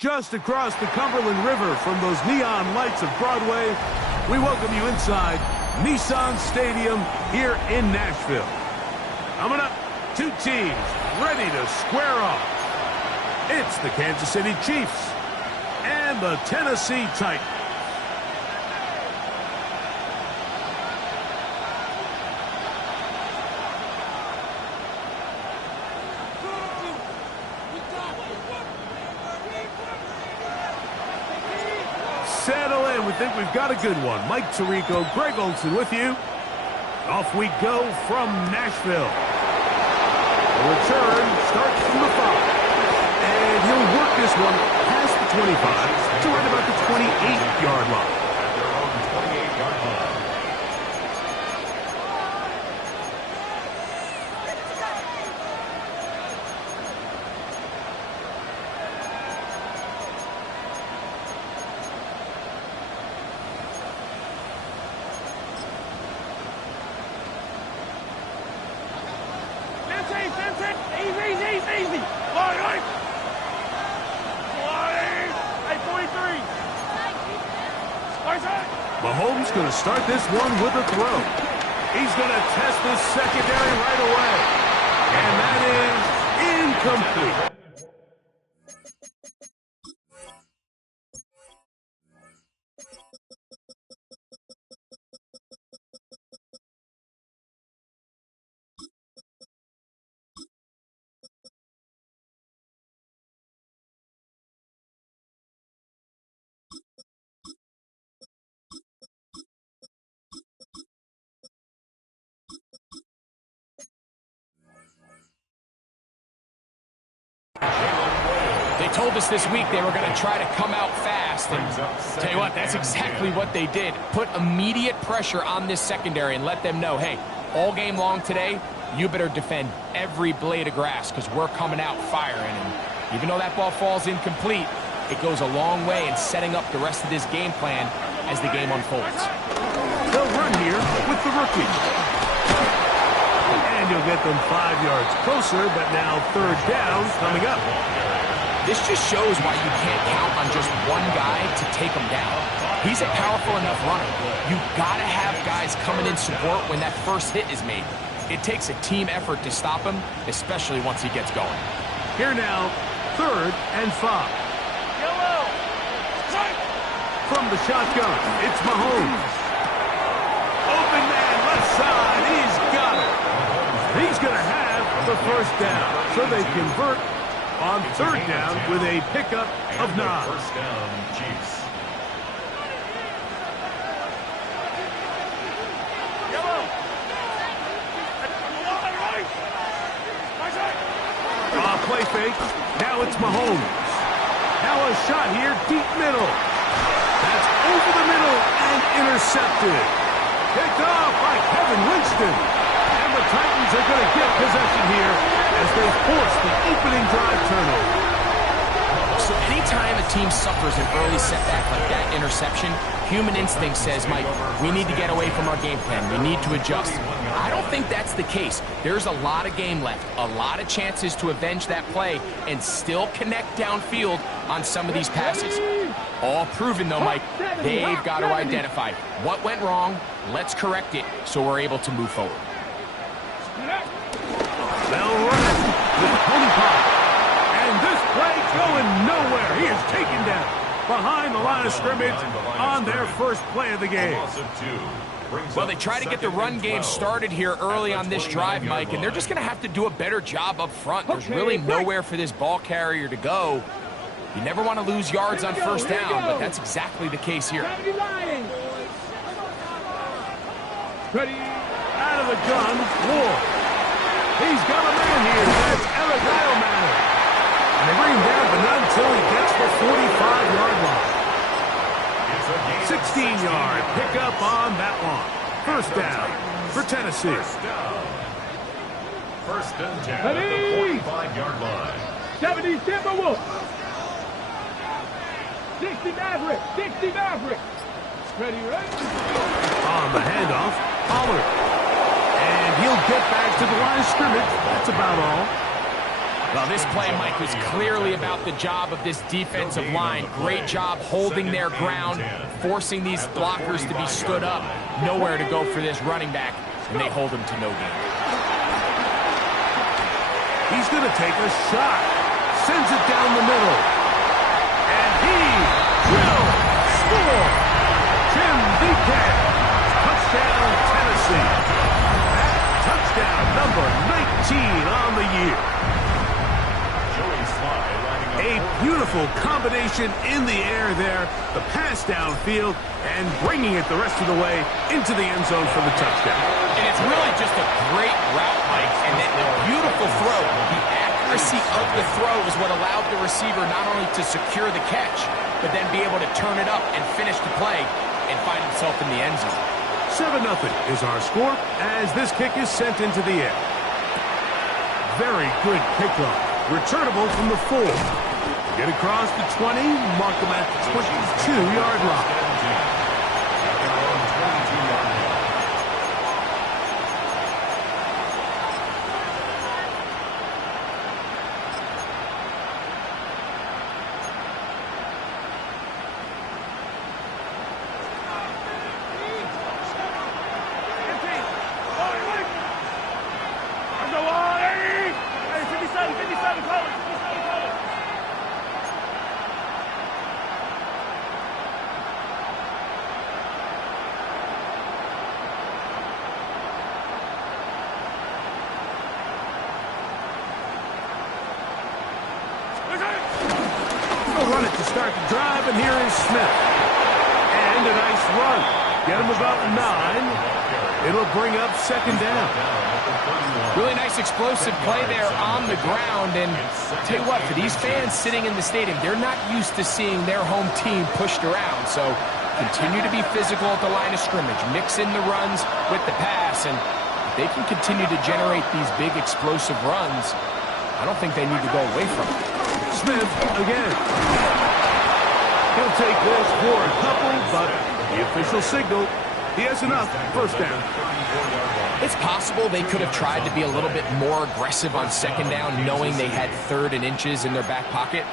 Just across the Cumberland River from those neon lights of Broadway, we welcome you inside Nissan Stadium here in Nashville. Coming up, two teams ready to square off. It's the Kansas City Chiefs and the Tennessee Titans. Settle in. We think we've got a good one. Mike Tirico, Greg Olsen with you. Off we go from Nashville. The return starts from the 5. And he'll work this one past the 25 to right about the 28-yard line. Easy. Mahomes going to start this one with a throw. He's going to test this secondary right away. And that is incomplete. They told us this week they were going to try to come out fast, and tell you what, that's exactly what they did. Put immediate pressure on this secondary and let them know, hey, all game long today, you better defend every blade of grass because we're coming out firing. And even though that ball falls incomplete, it goes a long way in setting up the rest of this game plan as the game unfolds. They'll run here with the rookie. And you'll get them 5 yards closer, but now third down coming up. This just shows why you can't count on just one guy to take him down. He's a powerful enough runner. You've got to have guys coming in support when that first hit is made. It takes a team effort to stop him, especially once he gets going. Here now, 3rd and 5. From the shotgun, it's Mahomes. Open man, left side, he's got it. He's going to have the first down, so they convert on third down with a pickup of 9. First down, Chiefs. Play fake. Now it's Mahomes. Now a shot here, deep middle. That's over the middle and intercepted. Picked off by Kevin Winston. And the Titans are going to get possession here as they force the opening drive turnover. So anytime a team suffers an early setback like that interception, human instinct says, Mike, we need to get away from our game plan. We need to adjust. I don't think that's the case. There's a lot of game left, a lot of chances to avenge that play and still connect downfield on some of these passes. All proven, though, Mike, they've got to identify what went wrong, let's correct it so we're able to move forward. They'll run it with Tony Pollard. And this play going nowhere. He is taken down behind the line of scrimmage on their first play of the game. Well, they try to get the run game started here early on this drive, Mike, and they're just going to have to do a better job up front. There's really nowhere for this ball carrier to go. You never want to lose yards on first down, but that's exactly the case here. Ready, out of the gun, Ward. He's got a man here. That's Eric Idleman. And they bring him down, but not until he gets the 45-yard line. 16-yard pickup on that one. First down for Tennessee. First and 10 at the 45-yard line. 70 Timberwolves. 60 Maverick. Ready. On the handoff, Pollard. And he'll get back to the line of scrimmage. That's about all. Well, this play, Mike, was clearly about the job of this defensive line. Great job holding their ground, forcing these blockers to be stood up. Nowhere to go for this running back, and they hold him to no gain. He's going to take a shot. Sends it down the middle. And he will score. Jim Beekman. Touchdown, Tennessee. Touchdown number 19 on the year. A beautiful combination in the air there. The pass downfield and bringing it the rest of the way into the end zone for the touchdown. And it's really just a great route, Mike, and then a beautiful throw. The accuracy of the throw is what allowed the receiver not only to secure the catch, but then be able to turn it up and finish the play and find himself in the end zone. 7-0 is our score as this kick is sent into the air. Very good kickoff. Returnable from the 4. Get across the 20, mark them at the 22-yard line. Run it to start the drive, and here is Smith. And a nice run. Get him about 9. It'll bring up second down. Really nice explosive play there on the ground. And I'll tell you what, for these fans sitting in the stadium, they're not used to seeing their home team pushed around. So continue to be physical at the line of scrimmage. Mix in the runs with the pass. And if they can continue to generate these big explosive runs, I don't think they need to go away from it. Smith again. He'll take this for a couple, but the official signal, he has enough. First down. It's possible they could have tried to be a little bit more aggressive on second down, knowing they had 3rd and inches in their back pocket.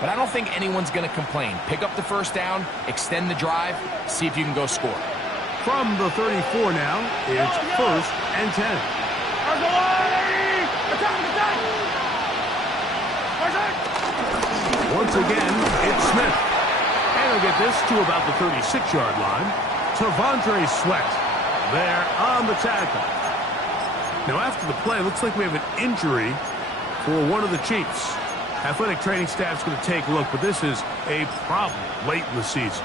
But I don't think anyone's going to complain. Pick up the first down, extend the drive, see if you can go score. From the 34 now, it's 1st and 10. Once again, it's Smith. And he'll get this to about the 36-yard line. T'Vondre Sweat there on the tackle. Now, after the play, looks like we have an injury for one of the Chiefs. Athletic training staff's going to take a look, but this is a problem late in the season.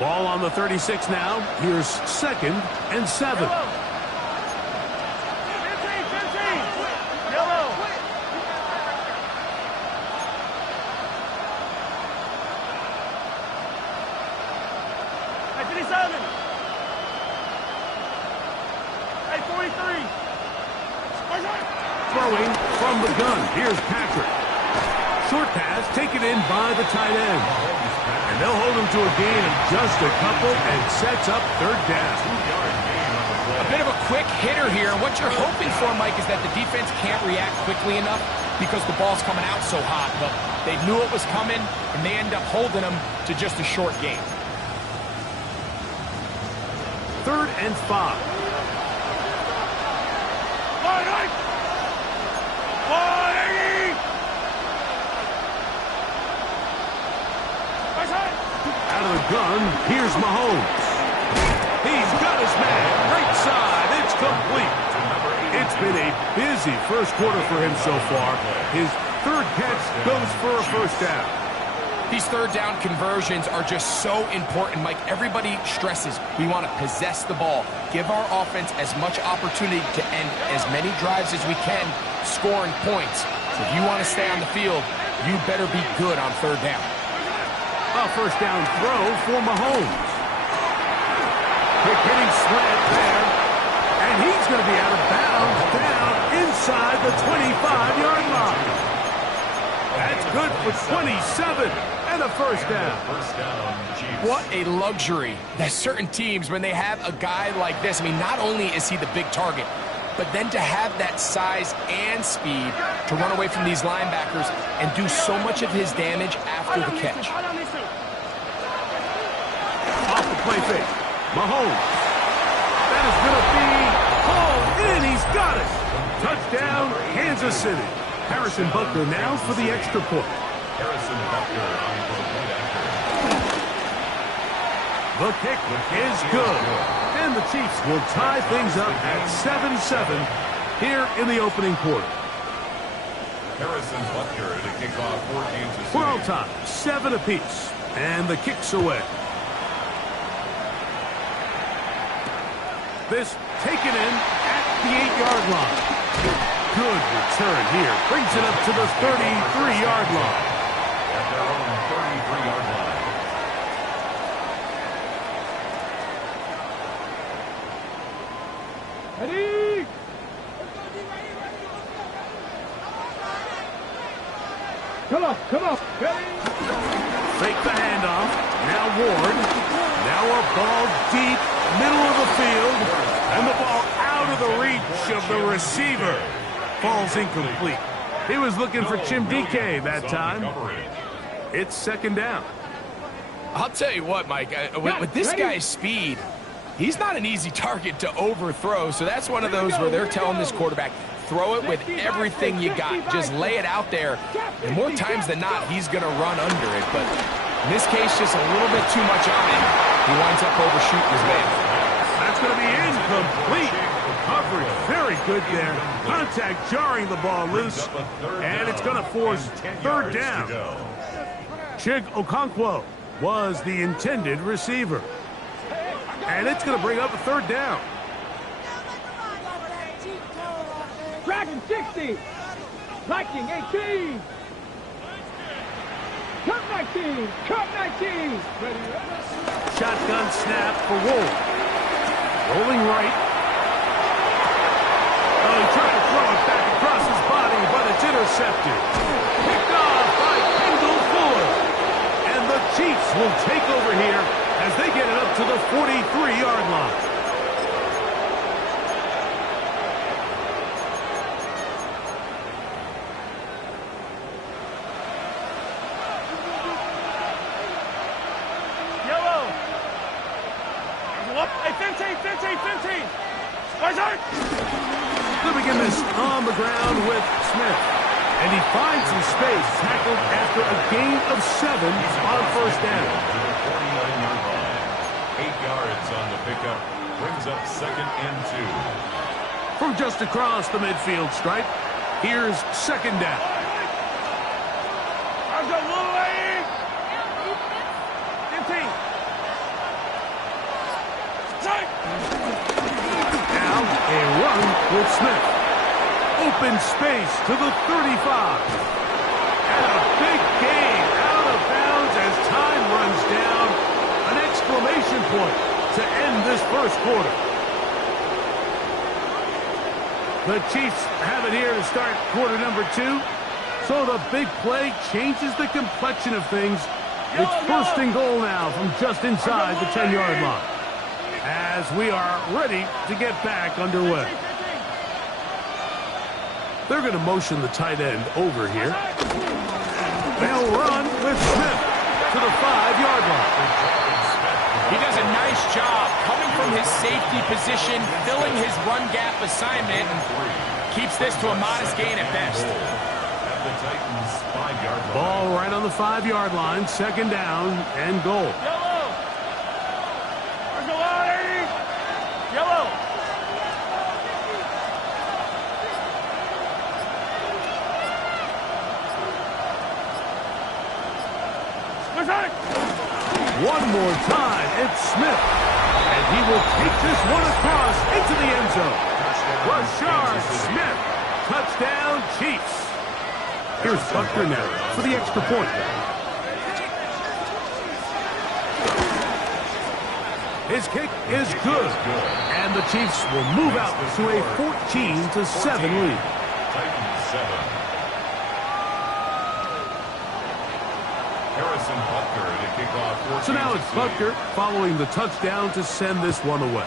Ball on the 36 now. Here's 2nd and 7. Throwing from the gun. Here's Patrick. Short pass taken in by the tight end. And they'll hold him to a gain of just a couple and sets up 3rd down. A bit of a quick hitter here. And what you're hoping for, Mike, is that the defense can't react quickly enough because the ball's coming out so hot. But they knew it was coming, and they end up holding them to just a short gain. 3rd and 5. Out of the gun, here's Mahomes. He's got his man. Right side. It's complete. It's been a busy first quarter for him so far. His 3rd catch goes for a first down. These 3rd down conversions are just so important, Mike. Everybody stresses we want to possess the ball, give our offense as much opportunity to end as many drives as we can, scoring points. So if you want to stay on the field, you better be good on 3rd down. A first down throw for Mahomes. Quick hitting slant there. And he's going to be out of bounds down inside the 25-yard line. That's good for 27 and a first down. First down, Chiefs. What a luxury that certain teams, when they have a guy like this, I mean, not only is he the big target, but then to have that size and speed to run away from these linebackers and do so much of his damage after the catch. Off the play fake. Mahomes. That is going to be hauled in. He's got it. Touchdown, Kansas City. Harrison Butker now for the extra point. Harrison Butker on for the point after. The kick is good. And the Chiefs will tie things up at 7-7 here in the opening quarter. Harrison Butker to kick off for Kansas City. We're all tied, 7 apiece. And the kick's away. This taken in at the 8-yard line. Good return here. Brings it up to the 33-yard line. At their own 33-yard line. Ready? Come on. Ready? Fake the handoff. Now Ward. Now a ball deep, middle of the field. And the ball out of the reach of the receiver. Ball's incomplete. He was looking for Chim DK that time. It's second down. I'll tell you what, Mike, with this guy's speed, he's not an easy target to overthrow, so that's one of those where they're telling this quarterback, throw it with everything you got. Just lay it out there. And more times than not, he's going to run under it. But in this case, just a little bit too much on him. He winds up overshooting his man. That's going to be incomplete. Coverage very good there. Contact jarring the ball loose. And it's going to force third down. Chig Okonkwo was the intended receiver. And it's going to bring up a third down. Dragon 60. Viking 18. Cut 19. Ready? Shotgun snap for Wolf. Rolling right. Oh, he tried to throw it back across his body, but it's intercepted. Picked off by Kendall Fuller. And the Chiefs will take over here as they get it up to the 43-yard line. Yellow. Up. Hey, 15. Where's it? They begin this on the ground with Smith. And he finds some space, tackled after a gain of 7 on first down. 49-yard line. 8 yards on the pickup. Brings up second and 2. From just across the midfield stripe, here's second down. I'll go Louis. 15. Now a run with Smith. Open space to the 35. And a big gain out of bounds as time runs down. An exclamation point to end this first quarter. The Chiefs have it here to start quarter number 2. So the big play changes the complexion of things. It's first and goal now from just inside the 10-yard line. As we are ready to get back underway. They're going to motion the tight end over here. They'll run with Smith to the 5-yard line. He does a nice job coming from his safety position, filling his run gap assignment, and keeps this to a modest gain at best. At the Titans' 5-yard line. Ball right on the 5-yard line, second down and goal. Yellow. Where's the line? Yellow. One more time, it's Smith. And he will take this one across into the end zone. Rashard Smith, touchdown Chiefs. Here's Butker now for the extra point. His kick is good. And the Chiefs will move out to a 14-7 lead. Titans 7. Harrison Butker to kick off. So now it's Butker following the touchdown to send this one away.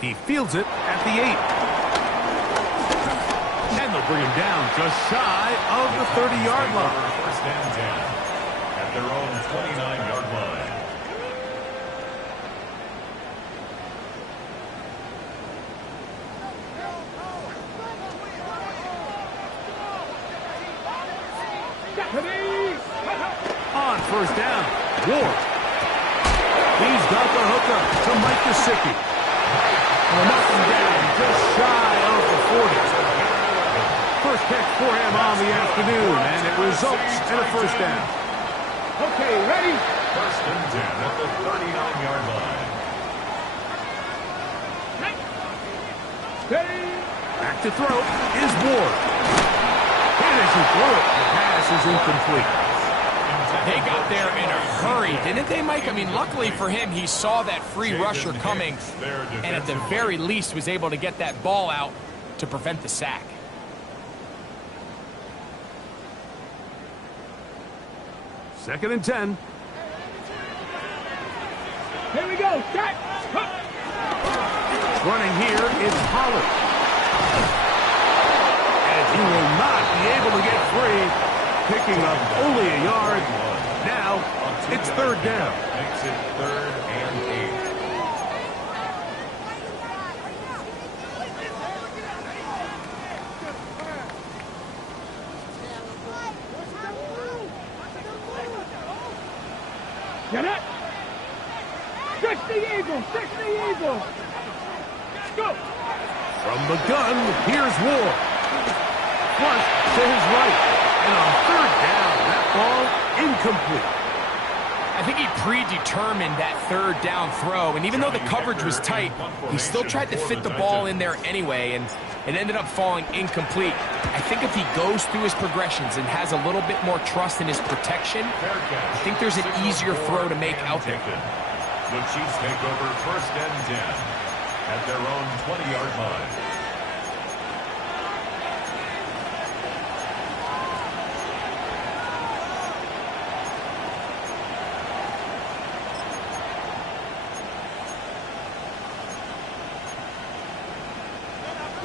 He fields it at the 8. And they'll bring him down just shy of the 30-yard line. First and 10 at their own 29-yard line. On first down, Ward. He's got the hookup to Mike Gesicki. Knocking down just shy of the 40. First catch for him on the afternoon, and it results in a first down. Okay, ready? First and 10 at the 39-yard line. Steady. Back to throw is Ward. And as he threw it, the pass is incomplete. They got there in a hurry, didn't they, Mike? I mean, luckily for him, he saw that free rusher coming, and at the very least was able to get that ball out to prevent the sack. Second and 10. Here we go. Set. Running here is Pollard. And he will not be able to get free. Picking up only a yard. Now, it's third down. Makes it 3rd and 8. Get it. Stretch the eagle. Stretch the eagle. Go. From the gun, here's Ward. Flush to his right. And on third down, that ball incomplete. I think he predetermined that third down throw, and even though the coverage was tight, he still tried to fit the ball in there anyway, and it ended up falling incomplete. I think if he goes through his progressions and has a little bit more trust in his protection, I think there's an easier throw to make out there. The Chiefs take over first and 10 at their own 20-yard line.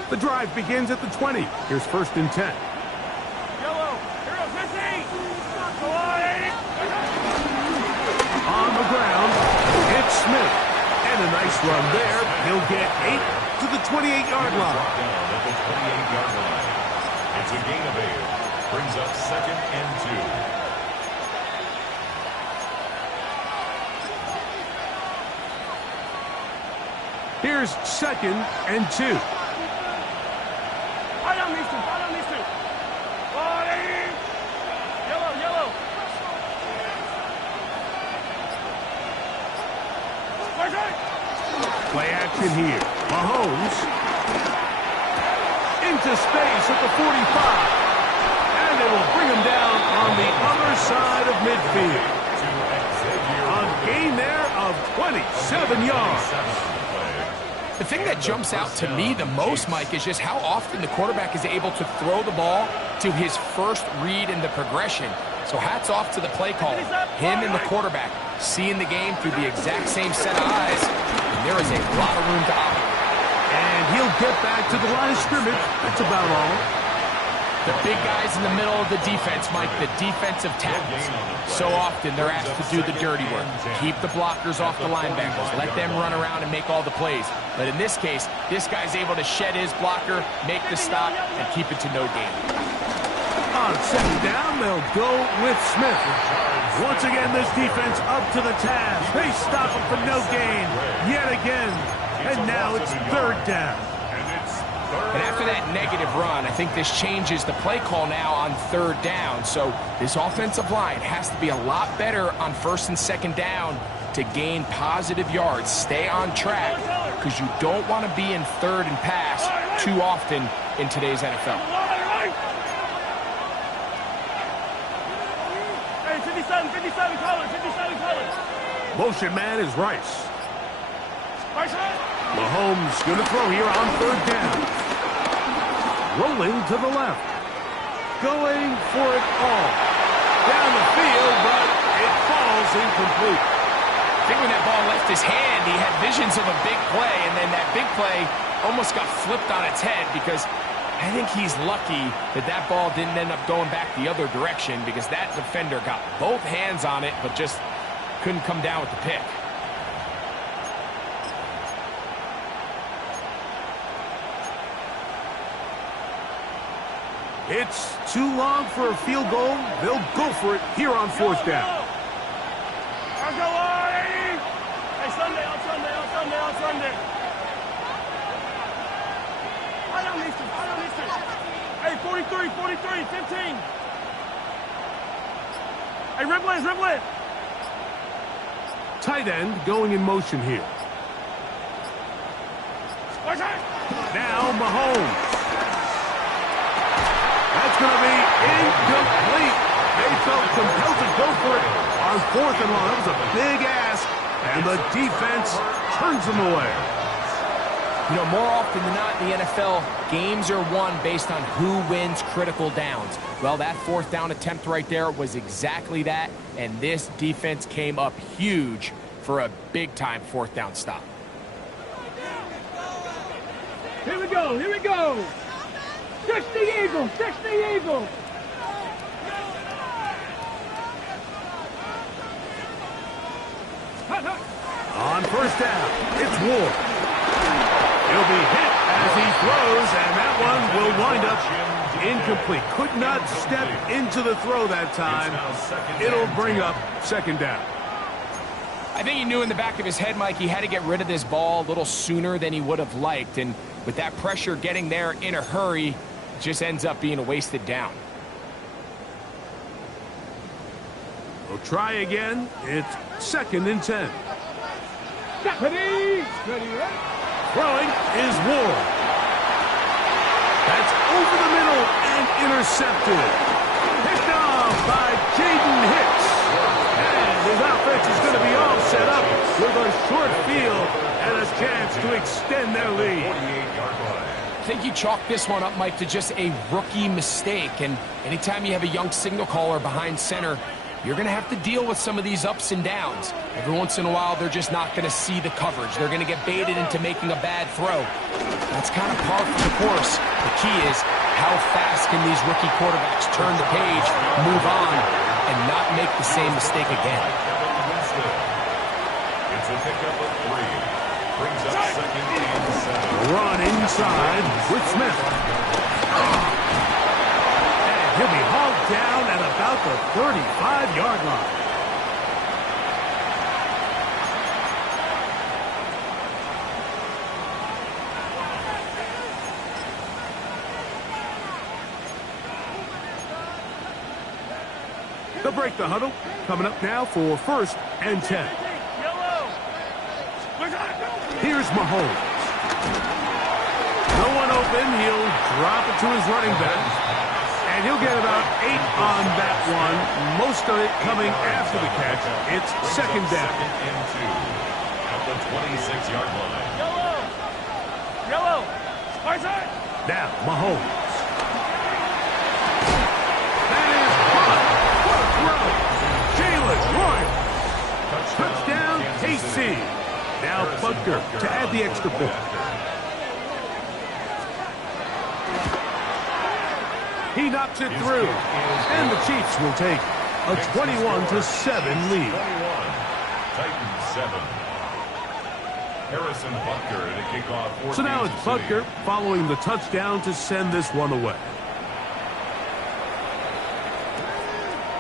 The drive begins at the 20. Here's first and 10. Yellow. Here goes 50. Go on, 80. On the ground, it's Smith. And a nice run there. He'll get 8 to the 28-yard line. Down at the 28-yard line. It's a gain of 8. Brings up second and 2. Here's second and 2. I don't need to. I don't need to. Go on, 80. Yellow, yellow. Play action here. Mahomes into space at the 45. And they will bring him down on the other side of midfield. A gain there of 27 yards. The thing that jumps out to me the most, Mike, is just how often the quarterback is able to throw the ball to his first read in the progression. So hats off to the play caller. Him and the quarterback seeing the game through the exact same set of eyes. And there is a lot of room to operate. And he'll get back to the line of scrimmage. That's about all. The big guys in the middle of the defense, Mike, the defensive tackles. So often they're asked to do the dirty work. Keep the blockers off the linebackers. Let them run around and make all the plays. But in this case, this guy's able to shed his blocker, make the stop, and keep it to no gain. On second down, they'll go with Smith. Once again, this defense up to the task. They stop him for no gain yet again. And now it's third down. And after that negative run, I think this changes the play call now on third down. So this offensive line has to be a lot better on first and second down to gain positive yards. Stay on track because you don't want to be in third and pass too often in today's NFL. Hey, 57 colors, 57 colors. Motion man is Rice. Rice, Mahomes going to throw here on third down. Rolling to the left. going for it all. Down the field, but it falls incomplete. I think when that ball left his hand, he had visions of a big play, and then that big play almost got flipped on its head because I think he's lucky that that ball didn't end up going back the other direction because that defender got both hands on it but just couldn't come down with the pick. It's too long for a field goal. They'll go for it here on fourth down. Hey, Sunday, on Sunday, on Sunday, on Sunday. I don't need to. Hey, 43, 15. Hey, Ripley. Tight end going in motion here. Now Mahomes. That's going to be incomplete. They felt compelled to go for it on fourth and long. That was a big ask, and the defense turns them away. You know, more often than not in the NFL, games are won based on who wins critical downs. Well, that fourth down attempt right there was exactly that, and this defense came up huge for a big-time fourth down stop. Here we go. Touch the Eagle. On first down, it's Ward. He'll be hit as he throws, and that one will wind up incomplete. Could not step into the throw that time. It'll bring up second down. I think he knew in the back of his head, Mike, he had to get rid of this ball a little sooner than he would have liked. And with that pressure getting there in a hurry, it just ends up being a wasted down. We'll try again. It's 2nd and 10. Ready? Throwing is Ward. That's over the middle and intercepted. Picked off by Jaden Hicks. And his offense is going to be all set up with a short field and a chance to extend their lead. I think you chalk this one up, Mike, to just a rookie mistake. And anytime you have a young signal caller behind center, you're going to have to deal with some of these ups and downs. Every once in a while, they're just not going to see the coverage. They're going to get baited into making a bad throw. That's kind of par for the course. The key is how fast can these rookie quarterbacks turn the page, move on, and not make the same mistake again. It's a pickup of 3. Brings up 2nd and 7. Run inside with Smith. He'll be hauled down at about the 35-yard line. They'll break the huddle. Coming up now for 1st and 10. Here's Mahomes. No one open. He'll drop it to his running back. And he'll get about 8 on that one. Most of it coming after the catch. It's 2nd down. 2nd and 2 at the 26-yard line. Yellow. Now, Mahomes. That is fun. What a throw. Jalen Royal. Touchdown, KC. Now Butker to add the extra point. He knocks it through, and the Chiefs will take a 21-7 lead. Titans 7. Harrison Butker to kick off. So now it's Butker following the touchdown to send this one away.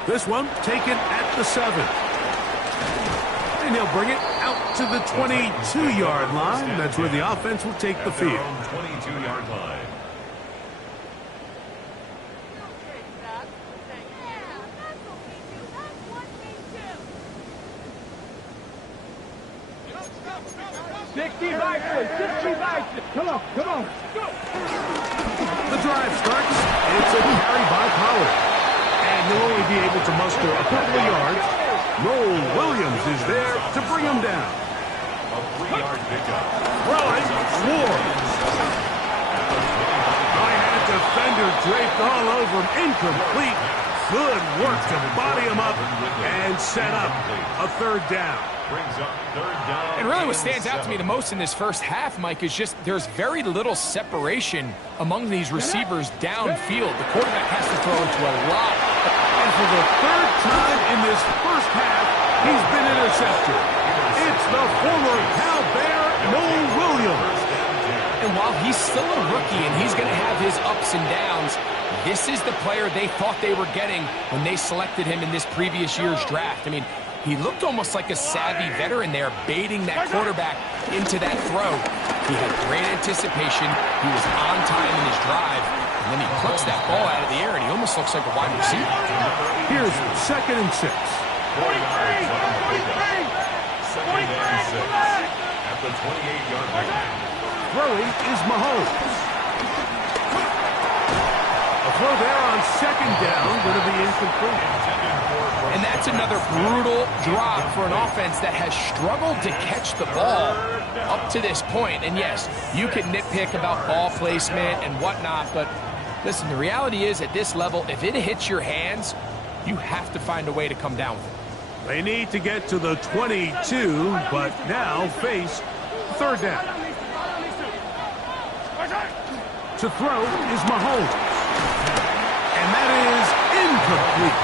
This one taken at the 7. And he'll bring it out to the 22-yard line. That's where the offense will take the field. 22-yard line. Come on. Go. The drive starts. It's a carry by Pollard. And he'll only be able to muster a couple of yards. Noel Williams is there to bring him down. A 3-yard pickup. Throwing, Ward. I had to defender draped all over him. Incomplete. Good work to body him up and set up a third down. Brings up third down. And really what stands out to me the most in this first half, Mike, is just there's very little separation among these receivers downfield. The quarterback has to throw into a lot. And for the third time in this first half, he's been intercepted. It's the former Cal Bear, Noel Williams. And while he's still a rookie and he's going to have his ups and downs, this is the player they thought they were getting when they selected him in this previous year's draft. I mean, he looked almost like a savvy veteran there, baiting that quarterback into that throw. He had great anticipation. He was on time in his drive. And then he plucks that ball out of the air, and he almost looks like a wide receiver. Here's 2nd and 6. 4 yards on the pickup. 2nd and 6 at the 28-yard line. Throwing is Mahomes. A throw there on 2nd down, going to be incomplete. And that's another brutal drop for an offense that has struggled to catch the ball up to this point. And yes, you can nitpick about ball placement and whatnot, but listen, the reality is at this level, if it hits your hands, you have to find a way to come down with it. They need to get to the 22, but now face 3rd down. To throw is Mahomes. And that is incomplete.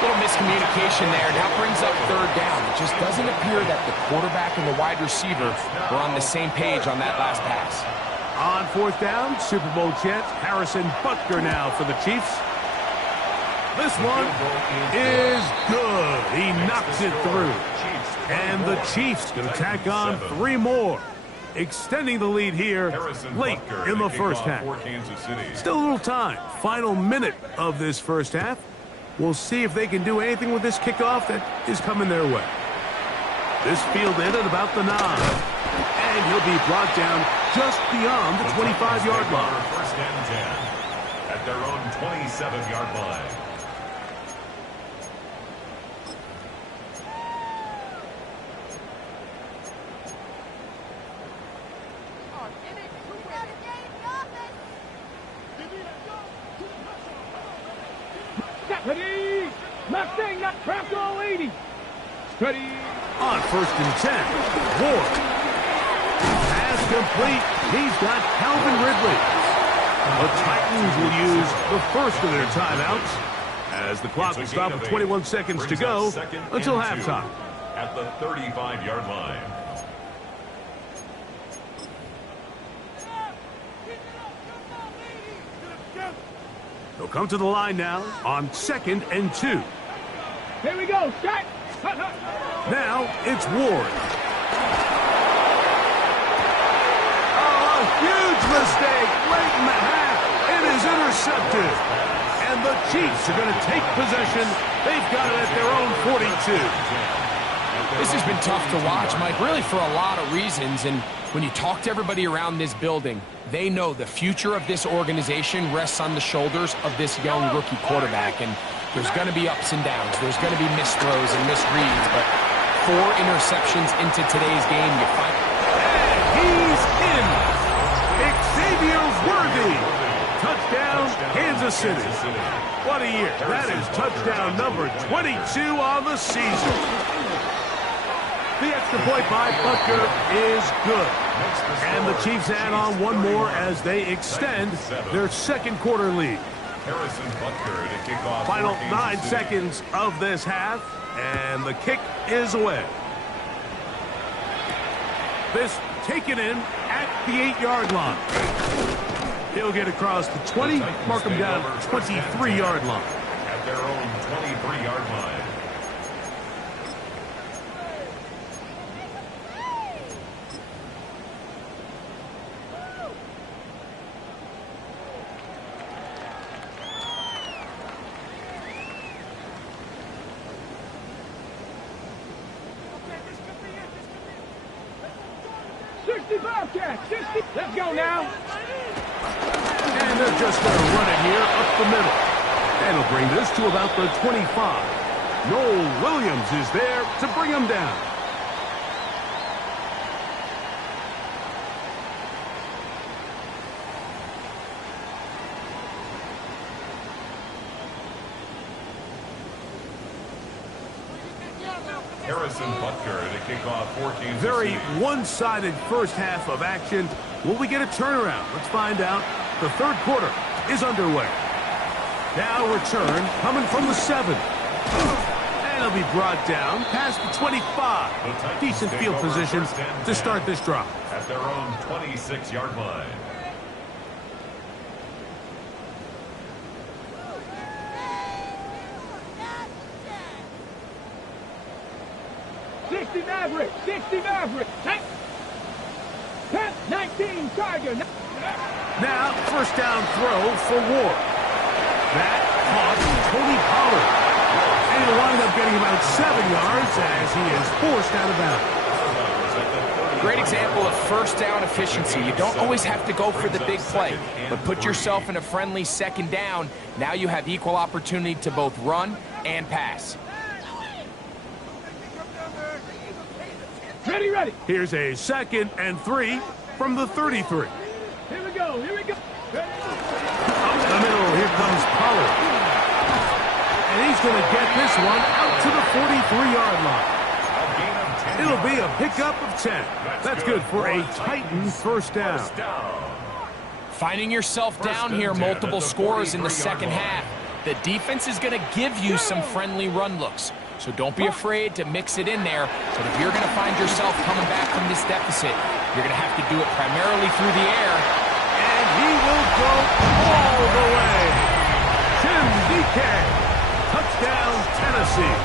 Little miscommunication there. Now brings up 3rd down. It just doesn't appear that the quarterback and the wide receiver were on the same page on that last pass. On 4th down, Super Bowl champ Harrison Butker now for the Chiefs. This one is good. He knocks it through. And the Chiefs going to tack on 3 more, extending the lead here late in the first half. Still a little time. Final minute of this first half. We'll see if they can do anything with this kickoff that is coming their way. This field in at about the 9. And he'll be brought down just beyond the 25-yard line. 1st and 10 at their own 27-yard line. Steady! Mustang, not trapped all 80! Steady! On 1st and 10, Ward. Pass complete. He's got Calvin Ridley. The Titans will use the first of their timeouts as the clock will stop with 21 seconds to go until halftime. At the 35-yard line. They'll come to the line now on 2nd and 2. Here we go, shot! Now it's Ward. Oh, a huge mistake late in the half. It is intercepted. And the Chiefs are going to take possession. They've got it at their own 42. This has been tough to watch, Mike, really for a lot of reasons. And when you talk to everybody around this building, they know the future of this organization rests on the shoulders of this young rookie quarterback. And there's going to be ups and downs. There's going to be missed throws and missed reads. But 4 interceptions into today's game, you find... And he's in. Xavier Worthy. Touchdown, Kansas City. What a year. That is touchdown number 22 on the season. The extra point by Butker is good. And the Chiefs add on 1 more as they extend their 2nd quarter lead. Harrison Butker to kick off. Final 9 seconds of this half, and the kick is away. This taken in at the 8-yard line. He'll get across the 20, mark him down 23-yard line. At their own 23-yard line. Let's go now. And they're just going to run it here up the middle. That'll bring this to about the 25. Noel Williams is there to bring him down. Harrison Butker to kick off for Kansas Very City. one-sided first half of action. Will we get a turnaround? Let's find out. The third quarter is underway. Now return coming from the 7. And it'll be brought down past the 25. Decent field position to start this drive. At their own 26-yard line. 60 Maverick, 60 Maverick. 10, 19 Tiger. Now, first down throw for Ward. That cost Tony Pollard. And he'll wind up getting about 7 yards as he is forced out of bounds. Great example of first down efficiency. You don't always have to go for the big play, but put yourself in a friendly second down. Now you have equal opportunity to both run and pass. Ready, ready. Here's a 2nd and 3 from the 33. Here we go, here we go. Up the middle, here comes Pollard. And he's going to get this one out to the 43-yard line. It'll be a pickup of 10. That's good for a Titan first down. Finding yourself down here, multiple scores in the second half. The defense is going to give you some friendly run looks. So don't be afraid to mix it in there. But if you're going to find yourself coming back from this deficit, you're going to have to do it primarily through the air. And he will go all the way. Jim DK. Touchdown, Tennessee.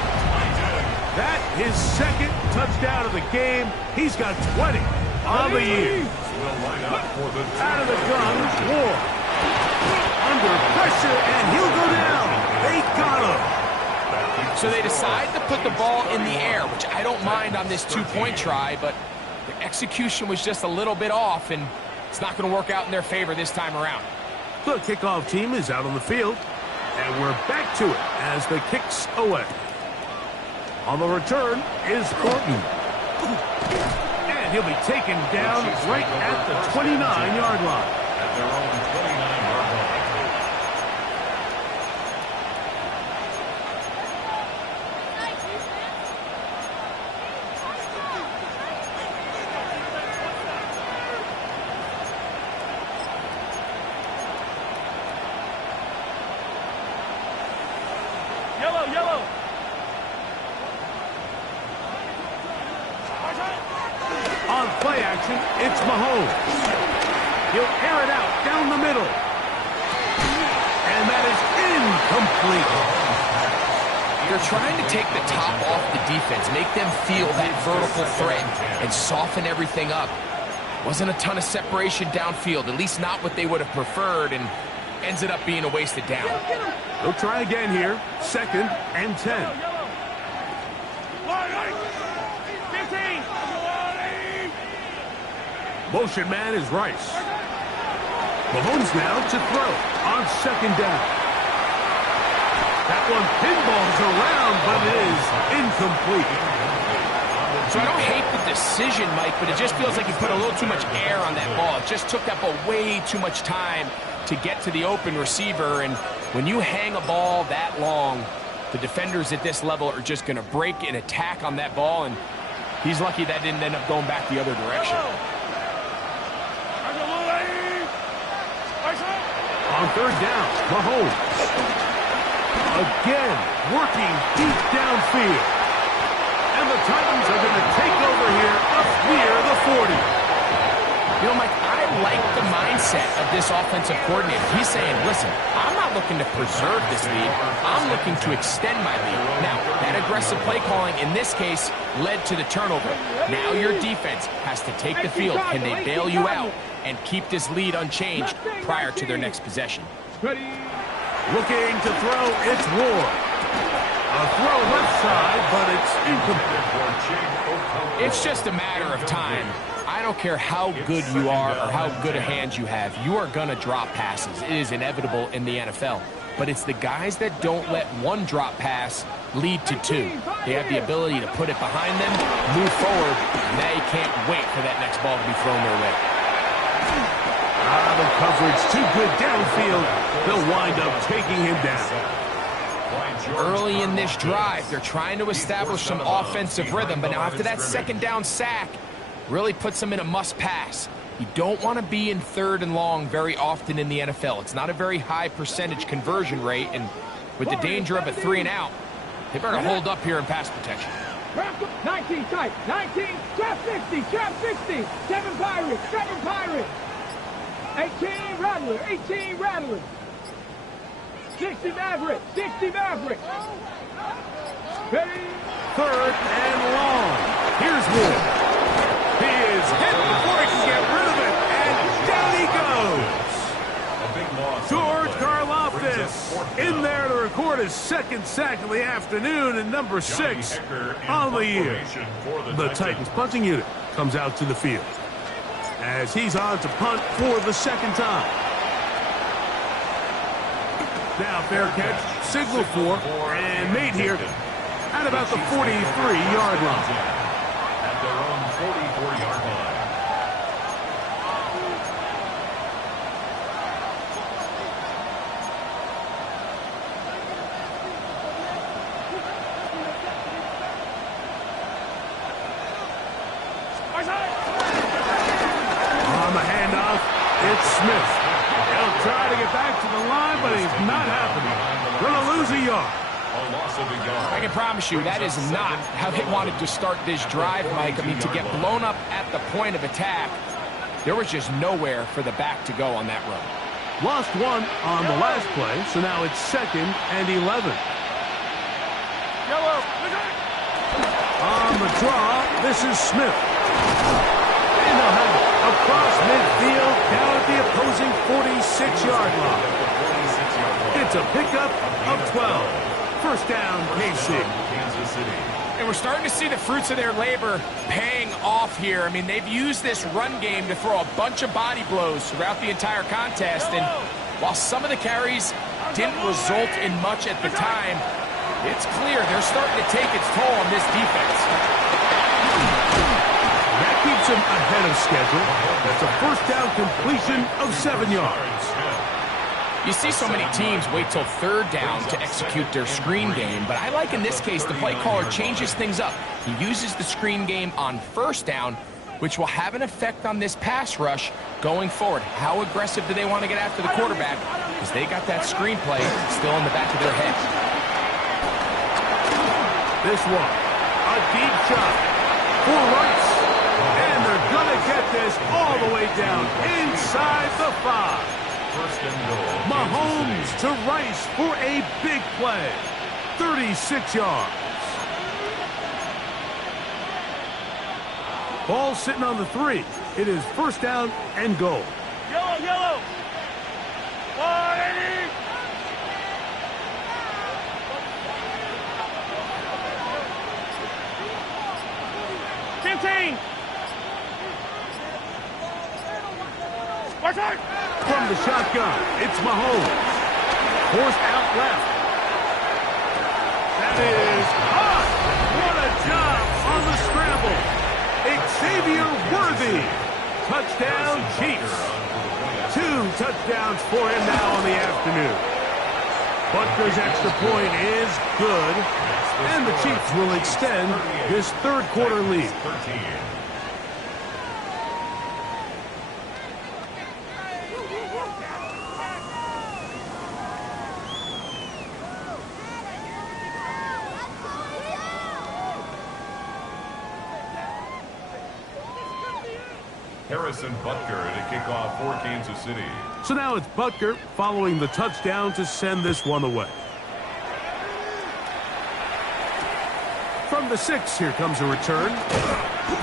That his 2nd touchdown of the game. He's got 20 on the year. Out of the gun, Ward. Under pressure, and he'll go down. They got him. So they decide to put the ball in the air, which I don't mind on this 2-point try, but the execution was just a little bit off, and it's not going to work out in their favor this time around. The kickoff team is out on the field, and we're back to it as the kick's away. On the return is Thornton. And he'll be taken down right at the 29-yard line. At their own 29-yard line. Yellow, yellow. On play action, it's Mahomes. He'll air it out down the middle. And that is incomplete. They're trying to take the top off the defense, make them feel that vertical threat, and soften everything up. Wasn't a ton of separation downfield, at least not what they would have preferred, and ends it up being a wasted down. They'll try again here. 2nd and 10. 15. Motion man is Rice. Mahomes now to throw on 2nd down. That one pinballs around, but it is incomplete. So I don't hate the decision, Mike, but it just feels like you put a little too much air on that ball. It just took that ball way too much time to get to the open receiver, and when you hang a ball that long, the defenders at this level are just going to break and attack on that ball, and he's lucky that didn't end up going back the other direction. On 3rd down, Mahomes. Again, working deep downfield. And the Titans are going to take over here up near the 40. You know, Mike, I like the mindset of this offensive coordinator. He's saying, listen, I'm not looking to preserve this lead. I'm looking to extend my lead. Now, that aggressive play calling in this case led to the turnover. Now your defense has to take the field. Can they bail you out and keep this lead unchanged prior to their next possession? Ready. Looking to throw, it's Ward. A throw left side, but it's incomplete. It's just a matter of time. I don't care how good you are or how good a hand you have. You are going to drop passes. It is inevitable in the NFL. But it's the guys that don't let one drop pass lead to 2. They have the ability to put it behind them, move forward, and they can't wait for that next ball to be thrown their way. The coverage too good downfield. They'll wind up taking him down. Early in this drive, they're trying to establish some offensive rhythm, but now after that second down sack, really puts them in a must-pass. You don't want to be in 3rd and long very often in the NFL. It's not a very high percentage conversion rate, and with the danger of a 3 and out, they better hold up here in pass protection. 19 tight, 19, trap 60, trap 60, 7 Pirates, 7 Pirates. 18 Rattler, 18 Rattler. 60 Maverick, 60 Maverick. Ready? 3rd and long. Here's Wood. He is hit before he can get rid of it, and down he goes. George Karlaftis in there to record his 2nd sack of the afternoon, and number 6 on the year. The Titans punting unit comes out to the field as he's on to punt for the 2nd time. Now fair catch, signal for, and made here at about the 43-yard line. At their own 44-yard line. On the handoff, it's Smith. He'll try to get back to the line, but he's not happening. Gonna lose a yard. I can promise you that is not how they wanted to start this drive, Mike. I mean, to get blown up at the point of attack, there was just nowhere for the back to go on that run. Lost 1 on the last play, so now it's 2nd and 11. On the draw, this is Smith. And they'll have it across midfield down at the opposing 46-yard line. It's a pickup of 12. First down, KC. Kansas City. And we're starting to see the fruits of their labor paying off here. I mean, they've used this run game to throw a bunch of body blows throughout the entire contest. And while some of the carries didn't result in much at the time, it's clear they're starting to take its toll on this defense. That keeps him ahead of schedule. That's a first down completion of 7 yards. You see so many teams wait till 3rd down to execute their screen game, but I like in this case the play caller changes things up. He uses the screen game on 1st down, which will have an effect on this pass rush going forward. How aggressive do they want to get after the quarterback? Because they got that screen play still in the back of their head. This one, a deep shot for Rice. And they're going to get this all the way down inside the 5. First and goal. Mahomes to Rice for a big play. 36 yards. Ball sitting on the 3. It is first down and goal. Yellow, yellow. 180. From the shotgun, it's Mahomes. Forced out left. That is caught. What a job on the scramble. Xavier Worthy. Touchdown, Chiefs. 2 touchdowns for him now on the afternoon. Butker's extra point is good, and the Chiefs will extend this 3rd quarter lead. 13. Harrison Butker to kick off for Kansas City. So now it's Butker following the touchdown to send this one away. From the 6, here comes a return.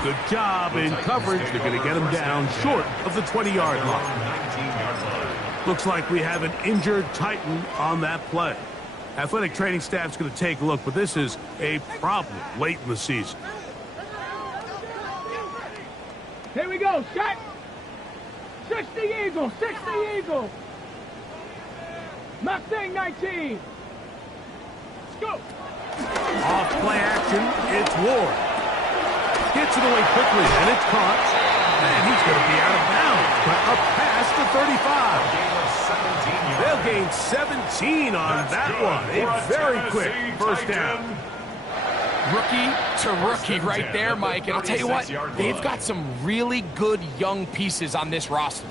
Good job in coverage. They're going to get him down short of the 20-yard line. Looks like we have an injured Titan on that play. Athletic training staff's going to take a look, but this is a problem late in the season. Here we go, shot. 60 Eagle, 60 Eagle. Mustang 19. Let's go. Off play action, it's Ward. Gets it away quickly, and it's caught. And he's going to be out of bounds, but up past the 35. They'll gain 17 on that one. A very quick first down. Rookie to rookie right there, Mike. And I'll tell you what, they've got some really good young pieces on this roster.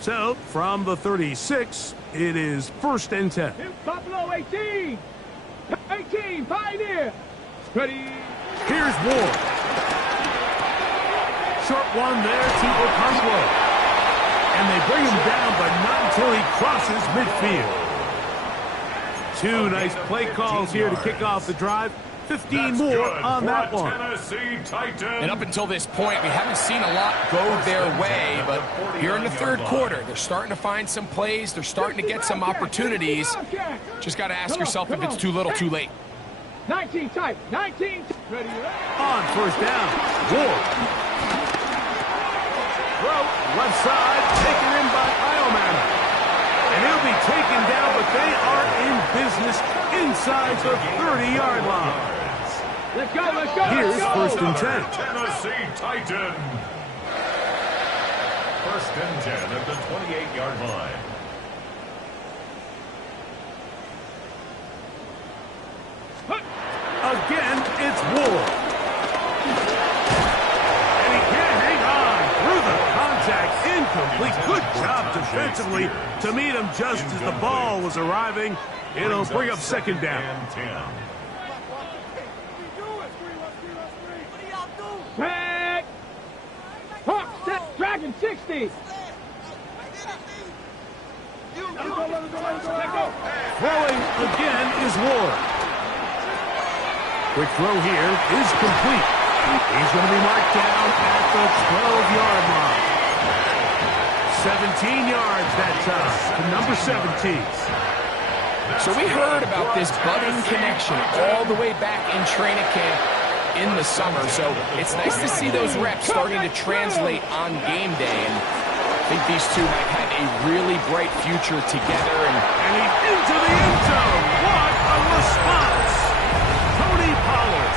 So, from the 36, it is 1st and 10. Buffalo 18. 18, Pioneer. Ready. Here's Ward. Short one there to Okonkwo. And they bring him down, but not until he crosses midfield. Two nice play calls here to kick off the drive. 15 more on that one. And up until this point, we haven't seen a lot go their way, but here in the third quarter, they're starting to find some plays. They're starting to get some opportunities. Just got to ask yourself if it's too little, too late. 19 tight. 19. Ready. On first down, Ward. Throw, left side, taken in by Iomanna. And he'll be taken down, but they are in business inside the 30-yard line. Let's go, let's go. Here's let's go. 1st and 10. Tennessee Titan. 1st and 10 at the 28-yard line. Again, it's Ward. And he can't hang on through the contact. Incomplete. Good job defensively to meet him just as the ball was arriving. It'll bring up 2nd down. Back. Hawk, set, Dragon 60. Throwing again is Ward. Quick throw here is complete. He's going to be marked down at the 12-yard line. 17 yards that time to number 17. So we heard about this budding connection all the way back in training camp in the summer. So it's nice to see those reps starting to translate on game day. And I think these two might have a really bright future together. And he's into the end zone. What a response. Tony Pollard.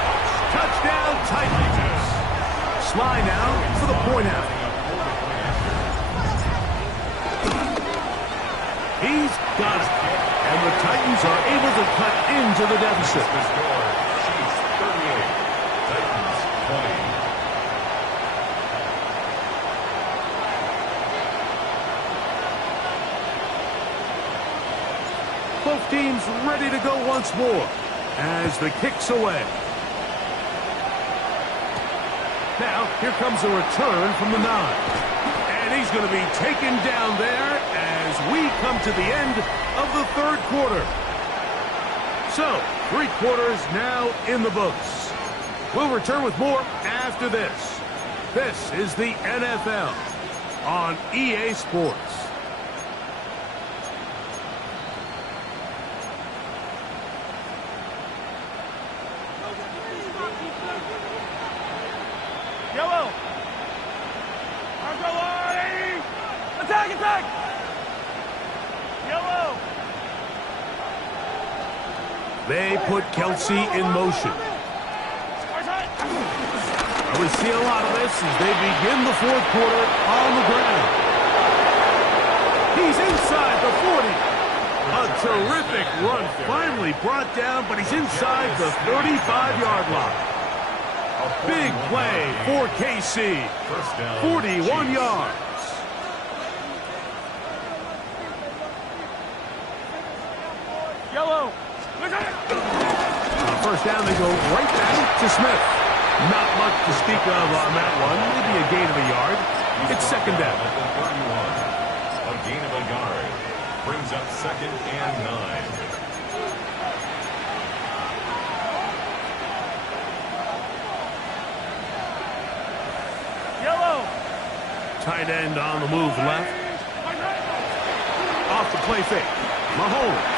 Touchdown Titans. Sly now for the point out. He's got it. And the Titans are able to cut into the deficit. The score, Chiefs 38, Titans 20. Both teams ready to go once more as the kick's away. Now, here comes a return from the 9. And he's going to be taken down there as we come to the end of the third quarter. So, 3 quarters now in the books. We'll return with more after this. This is the NFL on EA Sports. Yellow. Attack, attack. Yellow. They put Kelsey in motion. We see a lot of this as they begin the fourth quarter on the ground. He's inside the 40. A terrific run finally brought down, but he's inside the 35-yard line. Big play for KC. 41 yards. Yellow. First down, they go right back to Smith. Not much to speak of on that one. Maybe a gain of a yard. It's 2nd down. At the 31. A gain of a yard. Brings up 2nd and 9. Yellow. Tight end on the move left. Off the play fake. Mahomes.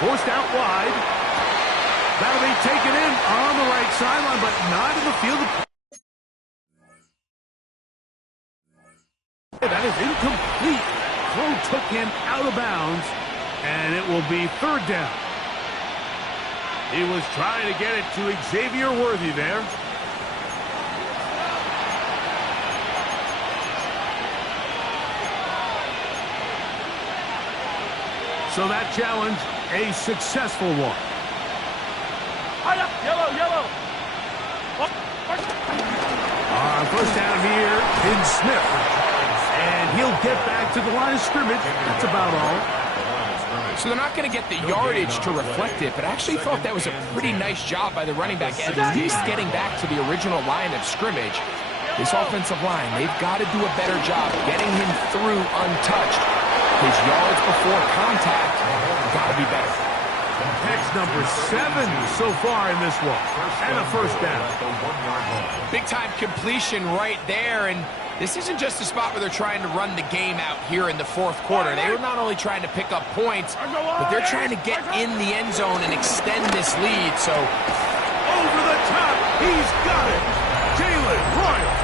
Forced out wide. That'll be taken in on the right sideline, but not in the field. That is incomplete. Throw took him out of bounds, and it will be 3rd down. He was trying to get it to Xavier Worthy there. So that challenge, a successful one. Yellow, yellow. On first down here, in Smith. And he'll get back to the line of scrimmage. That's about all. So they're not going to get the yardage to reflect it, but I actually thought that was a pretty nice job by the running back, at least getting back to the original line of scrimmage. This offensive line, they've got to do a better job getting him through untouched. His yards before contact got to be better. That's number 7 so far in this one. And a first down. Big-time completion right there, and this isn't just a spot where they're trying to run the game out here in the fourth quarter. They were not only trying to pick up points, but they're trying to get in the end zone and extend this lead. So over the top, he's got it. Jalen Royal.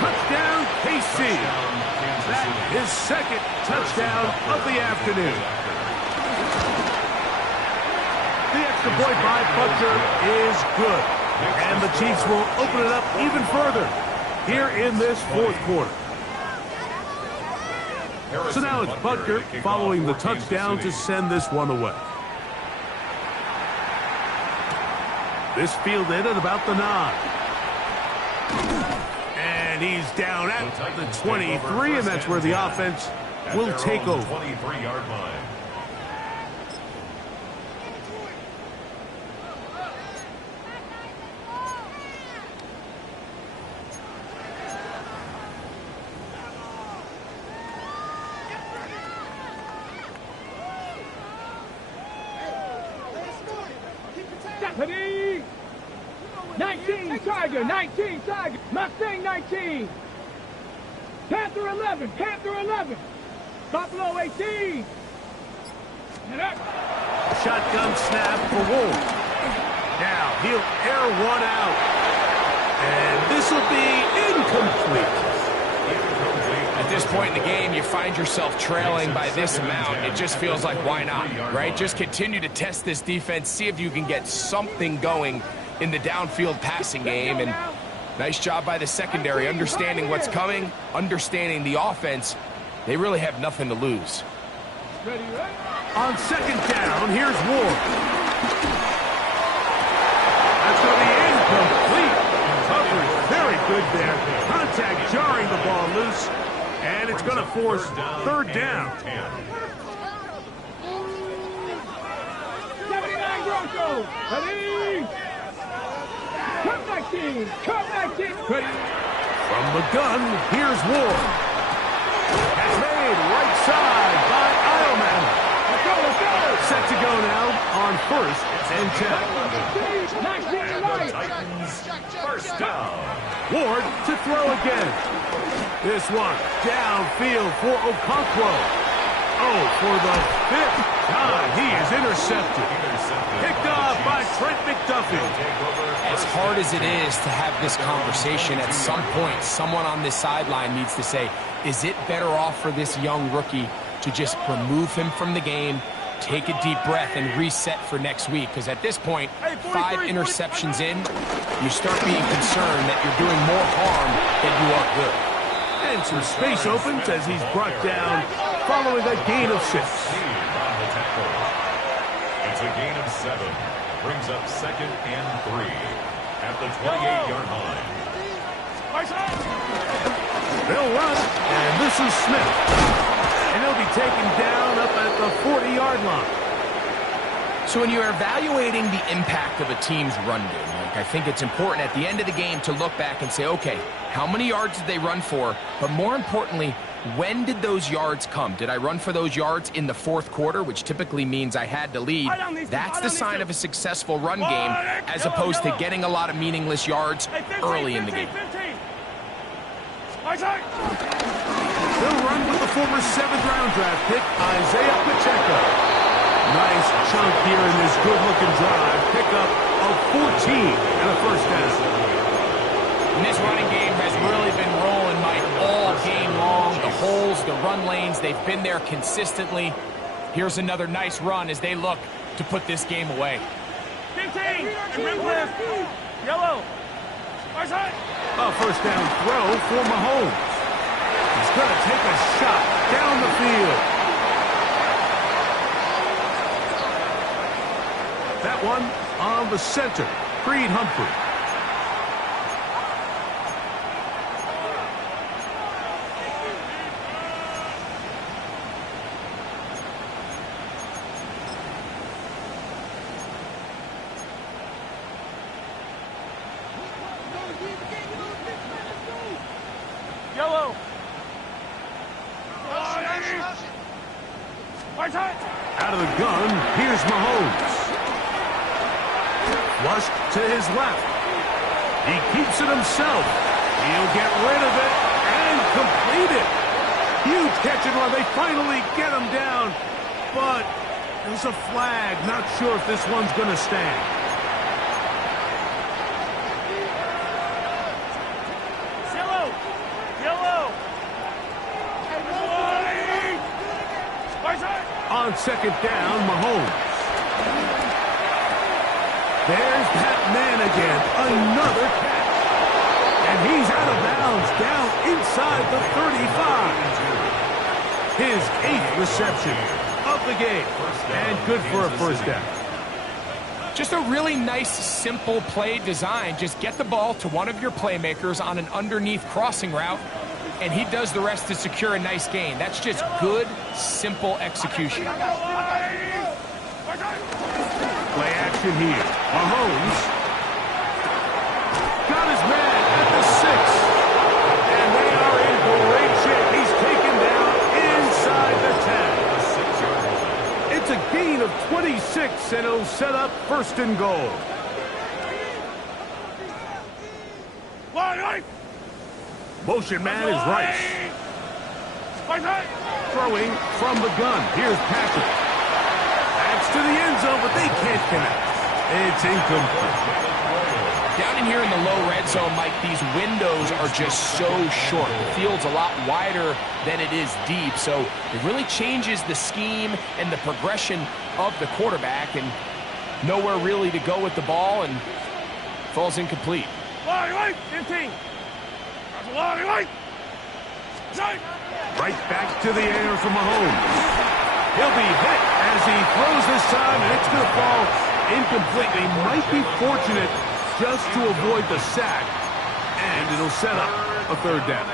Touchdown, KC. That is his second touchdown of the afternoon. The extra point by Butker is good. And the Chiefs will open it up even further here in this fourth quarter. So now it's Butker following the touchdown to send this one away. This fielded at about the 9. And he's down at the 23, and that's where the offense will take over. 23-yard line. Deputy! 19, Tiger, 19, Tiger. Mustang, 19. Panther, 11, Panther, 11. Buffalo, 18. And up. Shotgun snap for Wolf. Now he'll air one out. And this will be incomplete. at this point in the game, you find yourself trailing by this amount. It just feels like, why not, right? Just continue to test this defense, see if you can get something going in the downfield passing game. And nice job by the secondary, understanding what's coming, understanding the offense. They really have nothing to lose. On second down, here's Ward. That's going to be incomplete. Coverage very good there. Contact jarring the ball loose. And it's going to force third down. 79 Broncos. Ready? Come 19. Come 19. Ready? From the gun, here's Ward. That's made right side by Eilman. Let's go, let's go. Set to go now on first and 10. 19 right. First down. Ward to throw again. This one downfield for Okonkwo. Oh, for the fifth time, he is intercepted. Picked off by Trent McDuffie. As hard as it is to have this conversation, at some point, someone on this sideline needs to say, is it better off for this young rookie to just remove him from the game, take a deep breath, and reset for next week? Because at this point, 5 interceptions in, you start being concerned that you're doing more harm than you are good. And some space opens as he's brought down following a gain of 6. It's a gain of 7. Brings up second and 3 at the 28-yard line. They'll run, and this is Smith. And he'll be taken down up at the 40-yard line. So when you're evaluating the impact of a team's run game, I think it's important at the end of the game to look back and say, okay, how many yards did they run for? But more importantly, when did those yards come? Did I run for those yards in the fourth quarter, which typically means I had to lead? That's the sign of a successful run game, as opposed to getting a lot of meaningless yards early in the game. They'll run with the former 7th-round draft pick, Isaiah Pacheco. Nice chunk here in this good-looking drive. Pickup of 14 and a first down. And this running game has really been rolling, Mike, all game long. The holes, the run lanes, they've been there consistently. Here's another nice run as they look to put this game away. 15. Yellow. A first down throw for Mahomes. He's going to take a shot down the field. That one on the center, Creed Humphrey. Yellow. Out of the gun, here's Mahomes. Flushed to his left. He keeps it himself. He'll get rid of it and complete it. Huge catch and run. They finally get him down. But there's a flag. Not sure if this one's going to stand. On second down, Mahomes. There's that man again. Another catch. And he's out of bounds, down inside the 35. His 8th reception of the game. And good for a first down. Just a really nice, simple play design. Just get the ball to one of your playmakers on an underneath crossing route, and he does the rest to secure a nice gain. That's just good, simple execution. Play action here. Mahomes got his man at the 6. And they are in great shape. He's taken down inside the 10. It's a gain of 26, and it'll set up first and goal. Motion man is Rice. Throwing from the gun. Here's Patrick. That's to the end zone, but they can't connect. It's incomplete. Down in here in the low red zone, Mike, these windows are just so short. The field's a lot wider than it is deep, so it really changes the scheme and the progression of the quarterback, and nowhere really to go with the ball, and falls incomplete. 15. Right back to the air for Mahomes. He'll be hit as he throws this time, and it's going to fall incomplete. He might be fortunate just to avoid the sack, and it'll set up a third down.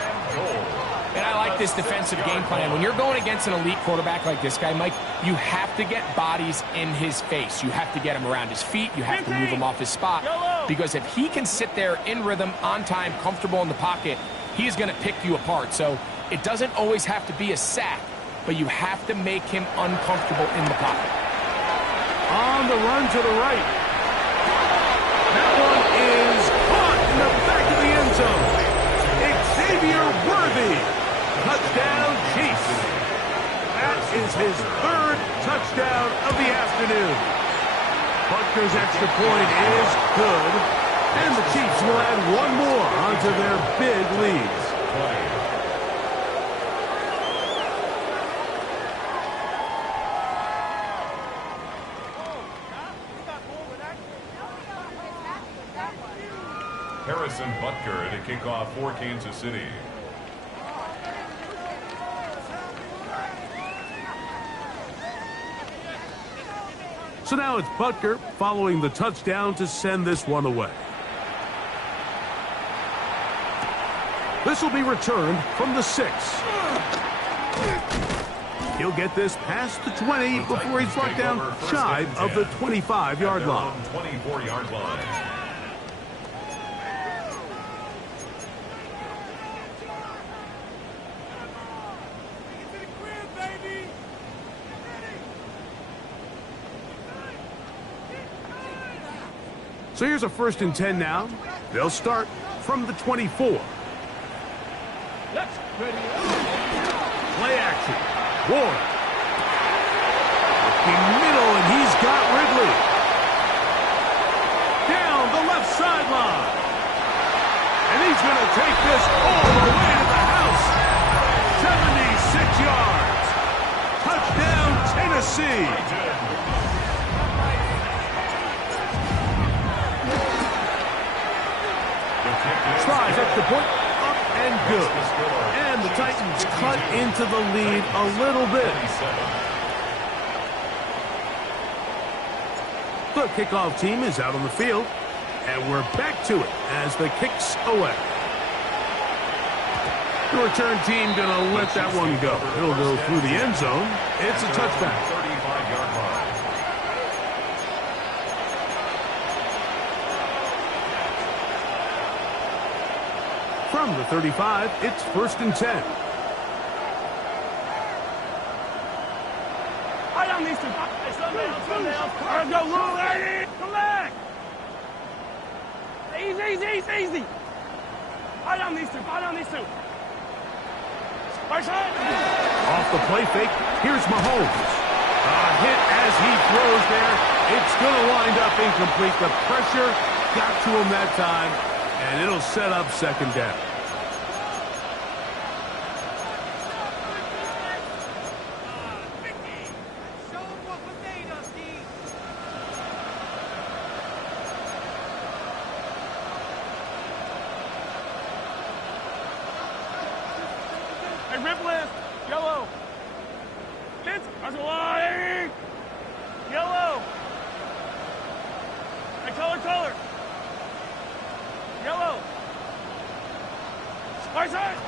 And I like this defensive game plan. When you're going against an elite quarterback like this guy, Mike, you have to get bodies in his face. You have to get him around his feet. You have to move him off his spot. Because if he can sit there in rhythm, on time, comfortable in the pocket, he's going to pick you apart. So it doesn't always have to be a sack, but you have to make him uncomfortable in the pocket. On the run to the right. That one is caught in the back of the end zone. Xavier Worthy. Touchdown, Chiefs. That is his 3rd touchdown of the afternoon. Butker's extra point is good, and the Chiefs will add one more onto their big leads. Harrison Butker to kick off for Kansas City. So now it's Butker following the touchdown to send this one away. This will be returned from the 6. He'll get this past the 20 before he's brought down shy of the 25-yard line. 24-yard line. So here's a 1st and 10 now. They'll start from the 24. Play action. Ward. In middle, and he's got Ridley. Down the left sideline. And he's going to take this all the way to the house. 76 yards. Touchdown, Tennessee. Tries at the point, up and good. And the Titans cut into the lead a little bit. The kickoff team is out on the field, and we're back to it as the kick's away. The return team going to let that one go. It'll go through the end zone. It's a touchback. 35-yard line. From the 35, it's 1st and 10. I don't need to. Go, Lou, Eddie! Come back! Easy! I don't need to. Off the play fake, here's Mahomes. A hit as he throws there. It's going to wind up incomplete. The pressure got to him that time, and it'll set up 2nd down. Hey, rip left. Yellow. Kids, that's a line. Yellow. Hey, color. Yellow. Side.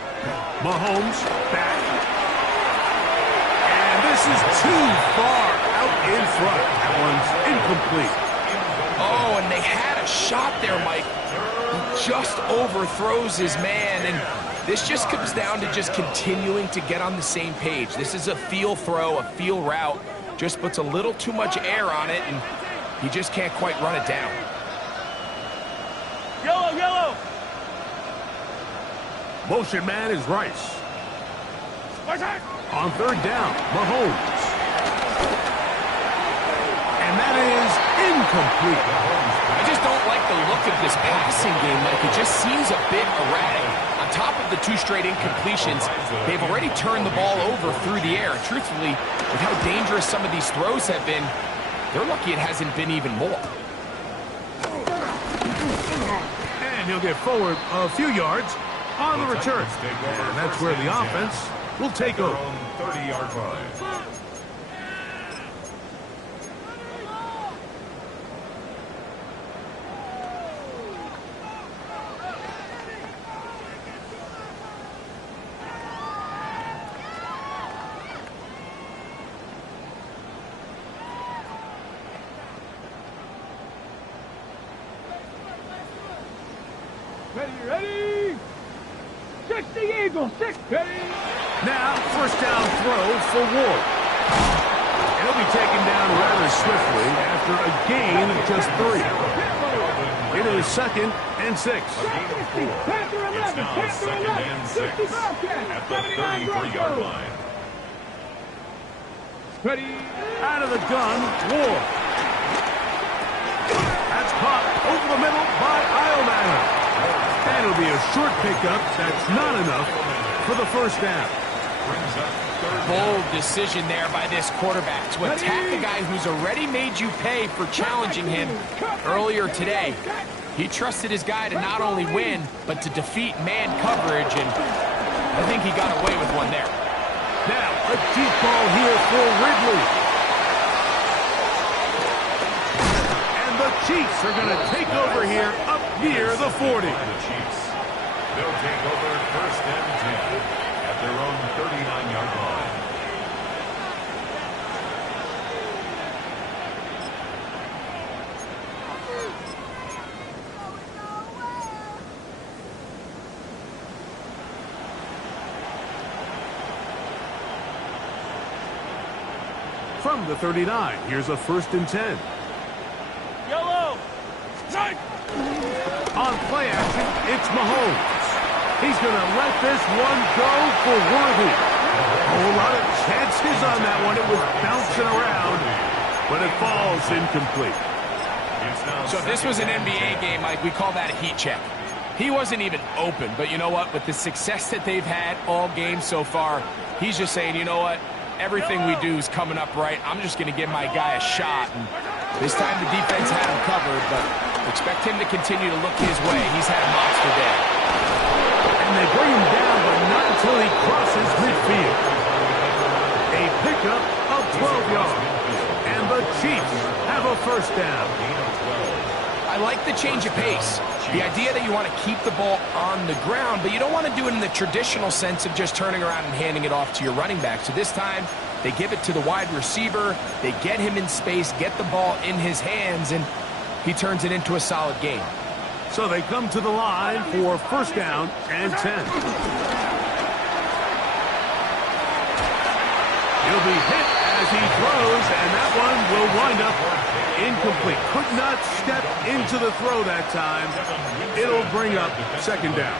Mahomes back. And this is too far out in front. That one's incomplete. Oh, and they had a shot there, Mike. He just overthrows his man, and this just comes down to just continuing to get on the same page. This is a feel throw, a feel route. Just puts a little too much air on it, and he just can't quite run it down. Yellow. Motion man is Rice. Side. On 3rd down, Mahomes. And that is incomplete. I just don't like the look of this passing game. Like, it just seems a bit erratic. On top of the 2 straight incompletions, they've already turned the ball over through the air. And truthfully, with how dangerous some of these throws have been, they're lucky it hasn't been even more. And he'll get forward a few yards on the return. And that's where the offense will take over. 30-yard line. Ready. 60 Eagles. 6. Ready. Now, 1st down throw for Ward. He'll be taken down rather swiftly after a gain of just 3. It is 2nd and 6. Panther 11. It's now 2nd and 6 at the 33-yard line. Ready. Out of the gun, Ward. That's caught over the middle by Iomanner. And it'll be a short pickup. That's not enough for the 1st down. Bold decision there by this quarterback to attack a guy who's already made you pay for challenging him earlier today. He trusted his guy to not only win, but to defeat man coverage, and I think he got away with one there. Now, a deep ball here for Ridley. And the Chiefs are going to take over here up near the 40. The Chiefs. They'll take over 1st and 10 at their own 39-yard line. From the 39, here's a 1st and 10. Yellow. Side. On play action, it's Mahomes. He's going to let this one go for Worthy. A whole lot of chances on that one. It was bouncing around, but it falls incomplete. So if this was an NBA game, Mike, we call that a heat check. He wasn't even open, but you know what? With the success that they've had all game so far, he's just saying, you know what? Everything we do is coming up right. I'm just going to give my guy a shot. And this time the defense had him covered, but expect him to continue to look his way. He's had a monster day. And they bring him down, but not until he crosses midfield. A pickup of 12 yards. And the Chiefs have a first down. I like the change of pace. The idea that you want to keep the ball on the ground, but you don't want to do it in the traditional sense of just turning around and handing it off to your running back. So this time, they give it to the wide receiver. They get him in space, get the ball in his hands, and he turns it into a solid game. So they come to the line for first down and 10. He'll be hit as he throws, and that one will wind up incomplete. Could not step into the throw that time. It'll bring up second down.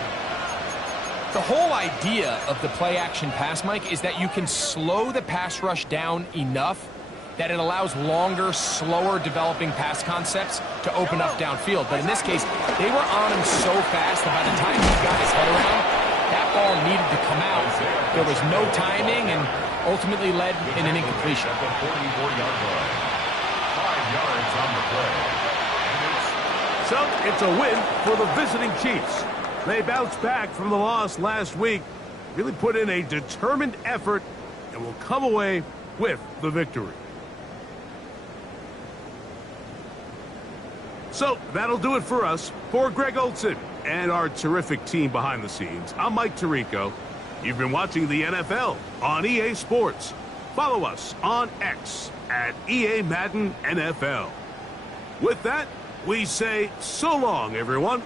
The whole idea of the play-action pass, Mike, is that you can slow the pass rush down enough that it allows longer, slower developing pass concepts to open up downfield. But in this case, they were on him so fast that by the time he got his head around, that ball needed to come out. There was no timing and ultimately led in an incompletion. At the 44-yard line. 5 yards on the play. So it's a win for the visiting Chiefs. They bounced back from the loss last week, really put in a determined effort, and will come away with the victory. So that'll do it for us. For Greg Olsen and our terrific team behind the scenes, I'm Mike Tirico. You've been watching the NFL on EA Sports. Follow us on X at EA Madden NFL. With that, we say so long, everyone.